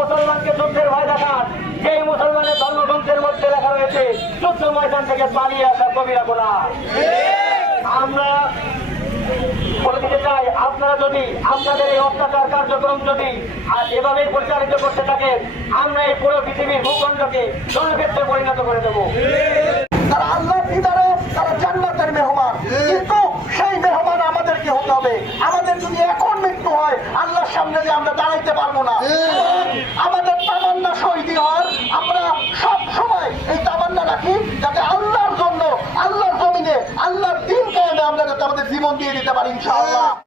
মুসলমানকে যুদ্ধের ভয় দেখান যেই মুসলমানের ধর্মগ্রন্থের মধ্যে লেখা রয়েছে, যুদ্ধ ময়দান থেকে পালিয়ে আসা কবিরা গোলা আমরা আপনারা যদি, আপনাদের এই অত্যাচার কার্যক্রম যদি এভাবে পরিচালিত করতে থাকেন, আমরা এই পুরো পৃথিবীর ভূখণ্ডকে জনক্ষেত্রে পরিণত করে দেবো। তারা আল্লাহ দিদারে, তারা জান্নাতের মেহমান। কিন্তু সেই মেহমান আমাদেরকে হতে হবে। আমাদের যদি এখন মৃত্যু হয়, আল্লাহর সামনে যে আমরা দাঁড়াইতে পারব না। দিতে পারি ইনশাআল্লাহ